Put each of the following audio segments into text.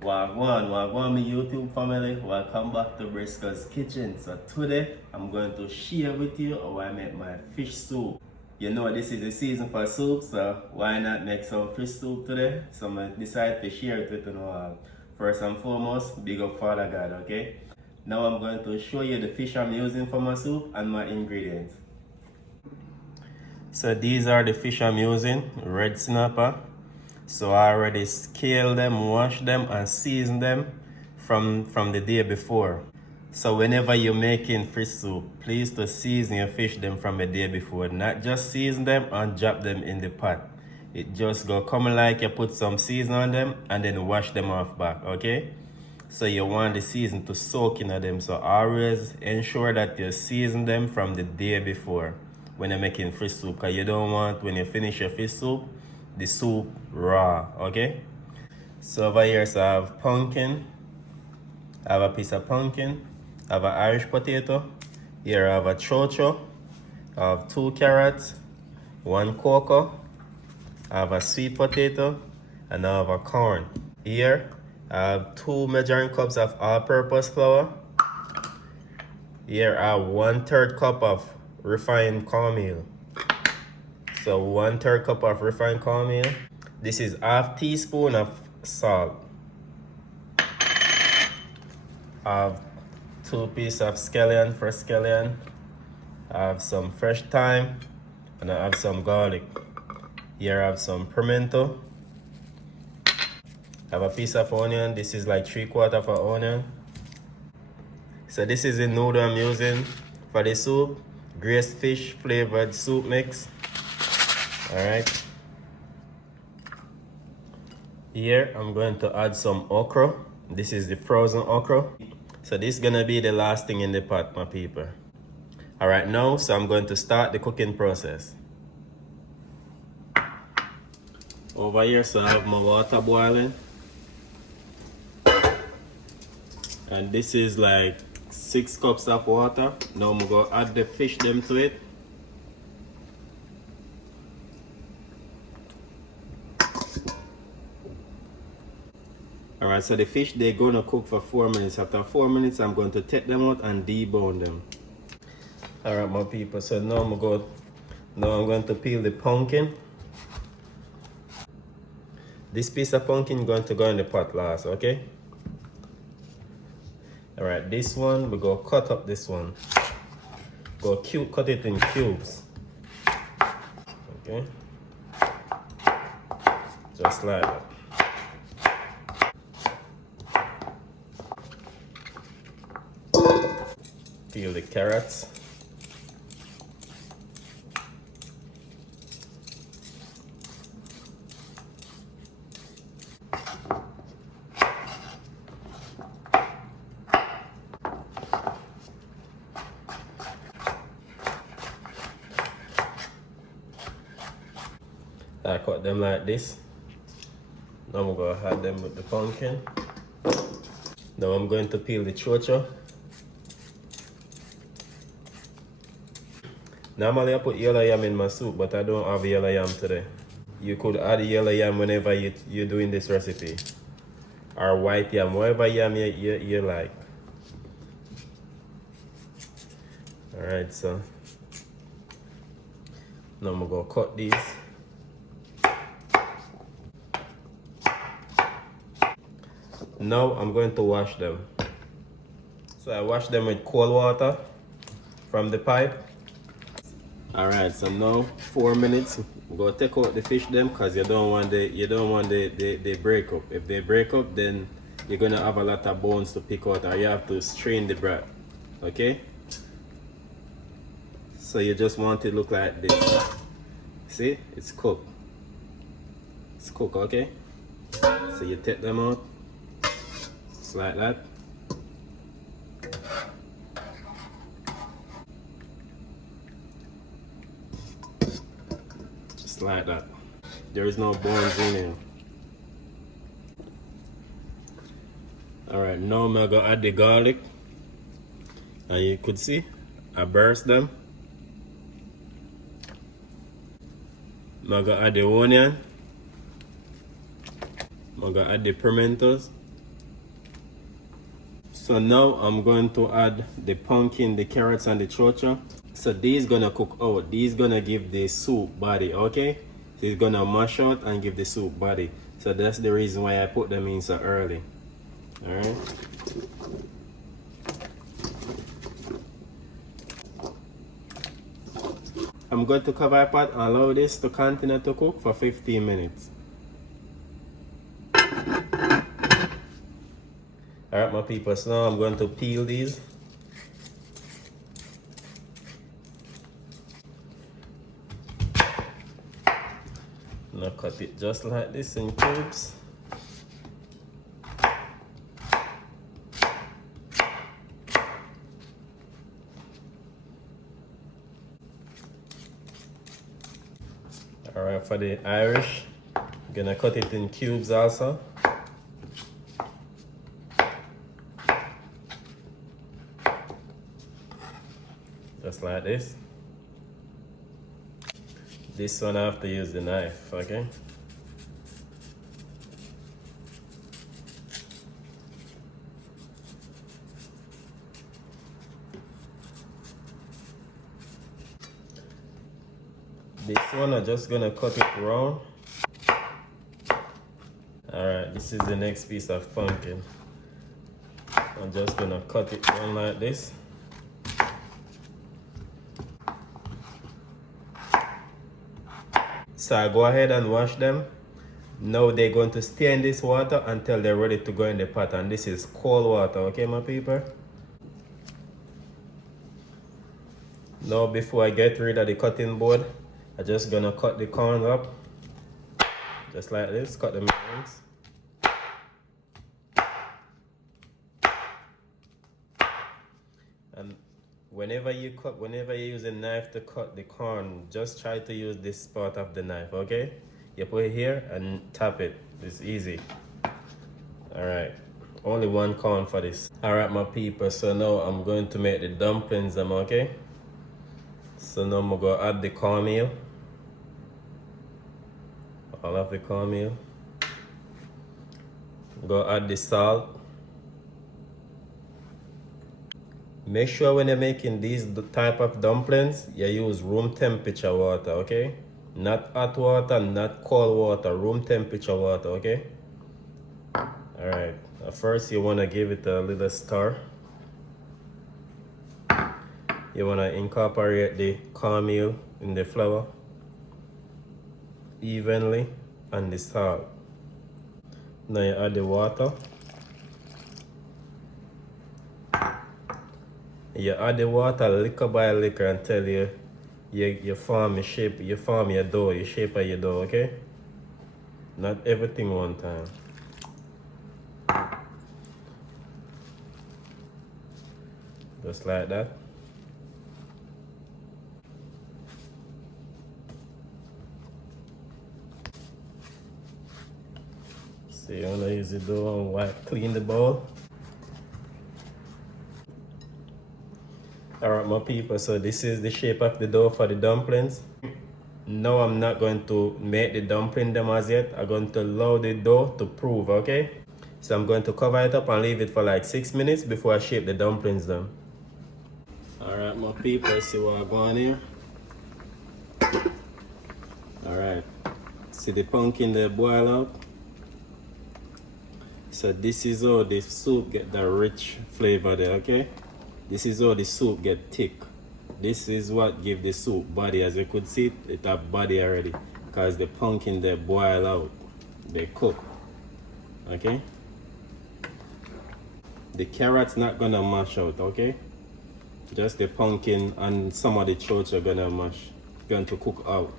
Wagwan, my YouTube family. Welcome back to Briscoe's Kitchen. So today, I'm going to share with you how I make my fish soup. You know this is the season for soup, so why not make some fish soup today? So I decided to share it with you all. First and foremost, big up Father God, okay? Now I'm going to show you the fish I'm using for my soup and my ingredients. So these are the fish I'm using, red snapper. So I already scaled them, washed them, and seasoned them from the day before. So whenever you're making fish soup, please to season your fish them from the day before. Not just season them and drop them in the pot. It just go come like you put some season on them and then wash them off back, okay? So you want the season to soak into them. So always ensure that you season them from the day before when you're making fish soup. Because you don't want, when you finish your fish soup, the soup raw, okay? So over here, so I have pumpkin. I have a piece of pumpkin. I have an Irish potato. Here I have a Cho-Cho. I have 2 carrots, 1 cocoa. I have a sweet potato, and I have a corn. Here I have 2 measuring cups of all-purpose flour. Here I have 1/3 cup of refined cornmeal. So 1/3 cup of refined cornmeal. This is ½ teaspoon of salt. I have 2 pieces of scallion, fresh scallion. I have some fresh thyme, and I have some garlic. Here I have some pimento. I have a piece of onion. This is like 3/4 of an onion. So this is the noodle I'm using for the soup. Braised fish flavored soup mix. Alright. Here I'm going to add some okra. This is the frozen okra. So this is gonna be the last thing in the pot, my people. Alright, now so I'm going to start the cooking process. Over here, so I have my water boiling. And this is like 6 cups of water. Now I'm gonna add the fish them to it. Alright, so the fish they're gonna cook for 4 minutes. After 4 minutes, I'm going to take them out and debone them. Alright, my people, so now I'm going to peel the pumpkin. This piece of pumpkin is going to go in the pot last, okay? Alright, this one, we go cut up this one. Cut it in cubes. Okay? Just like that. Peel the carrots. I cut them like this. Now I'm going to add them with the pumpkin. Now I'm going to peel the Cho-Cho. Normally I put yellow yam in my soup, but I don't have yellow yam today. You could add yellow yam whenever you're doing this recipe. Or white yam, whatever yam you like. Alright, so now I'm going to cut these. Now I'm going to wash them. So I wash them with cold water from the pipe. Alright, so now 4 minutes. I'm gonna take out the fish them because you don't want they break up. If they break up, then you're gonna have a lot of bones to pick out, or you have to strain the broth. Okay? So you just want it to look like this. See? It's cooked. It's cooked, okay? So you take them out. Just like that. Just like that. There is no bones in here. Alright, now I'm gonna add the garlic. And you could see, I burst them. I'm gonna add the onion. I'm gonna add the pimentos. So now I'm going to add the pumpkin, the carrots, and the Cho-Cho. So these gonna cook out. These gonna give the soup body, okay? So it's gonna mash out and give the soup body. So that's the reason why I put them in so early. Alright. I'm going to cover the pot and allow this to continue to cook for 15 minutes. Alright my people, so now I'm going to peel these. Now cut it just like this in cubes. Alright, for the Irish, I'm gonna cut it in cubes also. Just like this. This one I have to use the knife, okay? This one I'm just gonna cut it round. Alright, this is the next piece of pumpkin. I'm just gonna cut it down like this. So I go ahead and wash them. Now they're going to stay in this water until they're ready to go in the pot, and this is cold water, okay my people? Now before I get rid of the cutting board, I'm just gonna cut the corn up. Just like this, cut them in rings. And whenever you use a knife to cut the corn, just try to use this part of the knife, okay? You put it here and tap it. It's easy. Alright. Only one corn for this. Alright my people, so now I'm going to make the dumplings, okay? So now I'm going to add the cornmeal. All of the cornmeal. Go add the salt. Make sure when you're making these type of dumplings, you use room temperature water, okay? Not hot water, not cold water, room temperature water, okay? Alright, first you want to give it a little stir. You want to incorporate the cornmeal in the flour evenly and the salt. Now you add the water. You add the water liquor by liquor until you form your shape, you form your dough, your shape of your dough, okay? Not everything one time. Just like that. So you wanna use the dough and wipe clean the bowl. Alright my people, so this is the shape of the dough for the dumplings. Now I'm not going to make the dumpling them as yet. I'm going to allow the dough to prove, okay? So I'm going to cover it up and leave it for like 6 minutes before I shape the dumplings them. Alright my people, see what I got here. Alright, see the pumpkin they boil out. So this is how the soup get the rich flavor there, okay? This is how the soup get thick. This is what give the soup body. As you could see, it have body already. Because the pumpkin they boil out. They cook. Okay? The carrot's not gonna mash out, okay? Just the pumpkin and some of the Cho-Cho going to cook out.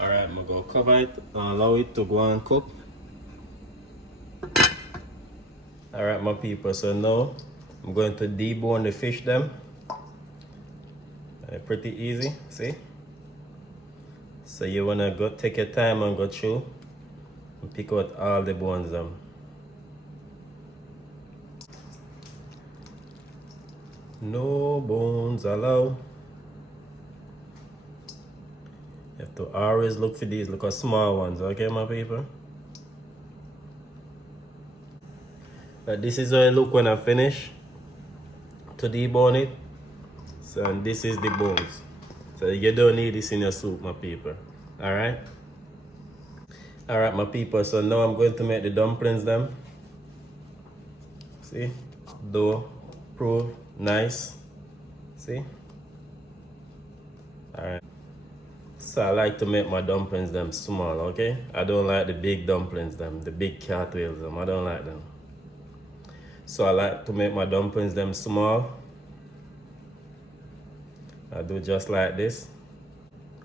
Alright, I'm gonna cover it and allow it to go and cook. Alright my people, so now I'm going to debone the fish them. Pretty easy, see? So you wanna go take your time and go through and pick out all the bones them. No bones allowed. You have to always look for these, look at small ones, okay my people? This is how it look when I finish to debone it. So, and this is the bones. So you don't need this in your soup, my people. Alright? Alright, my people. So now I'm going to make the dumplings them. See? Dough, proof, nice. See? Alright. So I like to make my dumplings them small, okay? I don't like the big dumplings them, the big cartwheels them. I don't like them. So I like to make my dumplings them small. I do just like this.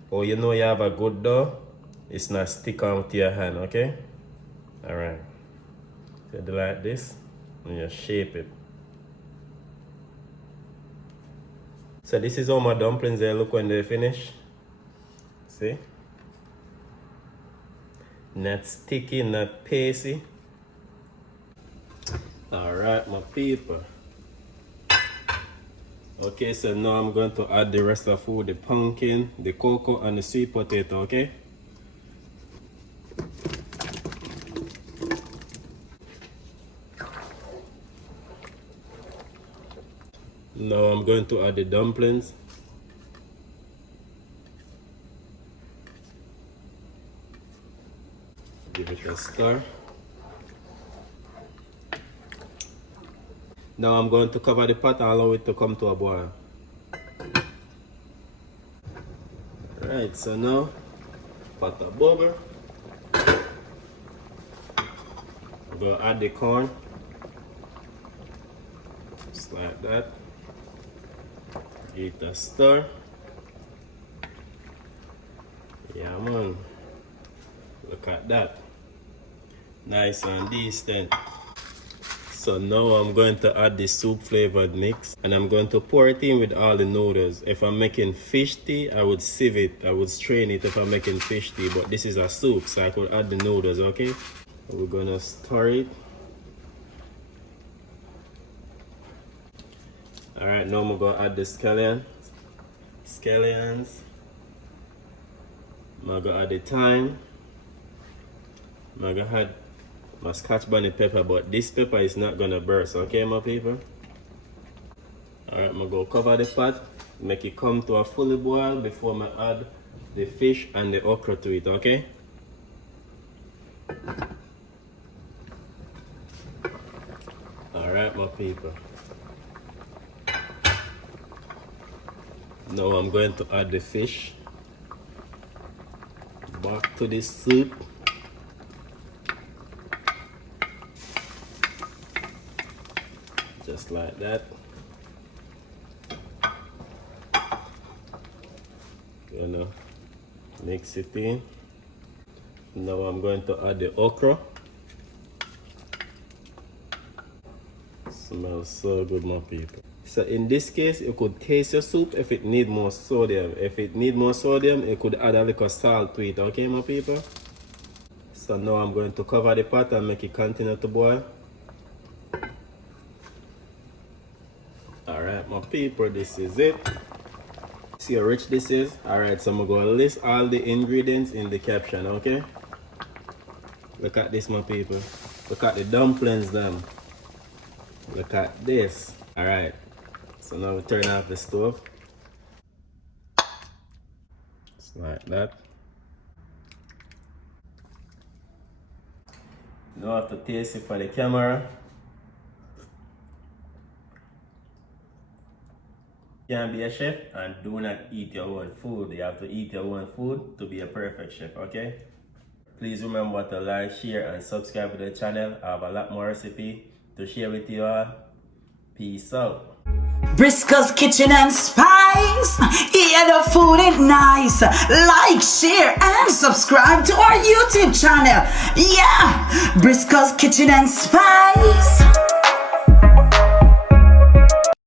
Oh, you know you have a good dough, it's not stick on to your hand, okay? Alright. So you do like this, and you shape it. So this is how my dumplings they look when they finish. See? Not sticky, not pasty. Alright, my people. Okay, so now I'm going to add the rest of the food, the pumpkin, the cocoa, and the sweet potato, okay? Now I'm going to add the dumplings. Give it a stir. Now I'm going to cover the pot and allow it to come to a boil. Right, so now pot a bubble. I'm going to add the corn. Just like that. Give it a stir. Yeah, man. Look at that. Nice and decent. So now I'm going to add the soup flavored mix and I'm going to pour it in with all the noodles. If I'm making fish tea, I would sieve it, I would strain it if I'm making fish tea, but this is a soup, so I could add the noodles, okay? We're gonna stir it. Alright, now I'm gonna add the scallions. I'm gonna add the thyme. I'm gonna add my scotch bonnet pepper, but this pepper is not gonna burst, okay, my people? Alright, I'm gonna cover the pot, make it come to a fully boil before I add the fish and the okra to it, okay? Alright, my people. Now I'm going to add the fish back to the soup. Just like that. Gonna mix it in. Now I'm going to add the okra. Smells so good, my people. So in this case, you could taste your soup if it need more sodium. If it need more sodium, you could add a little salt to it, okay, my people? So now I'm going to cover the pot and make it continue to boil. Alright, my people, this is it. See how rich this is? Alright, so I'm going to list all the ingredients in the caption, okay? Look at this, my people. Look at the dumplings, them. Look at this. Alright, so now we turn off the stove. Just like that. Now I have to taste it for the camera. You can't be a chef and do not eat your own food. You have to eat your own food to be a perfect chef, okay? Please remember to like, share, and subscribe to the channel. I have a lot more recipe to share with you all. Peace out. Briscoe's Kitchen and Spice. Yeah, the food is nice. Like, share, and subscribe to our YouTube channel. Yeah, Briscoe's Kitchen and Spice.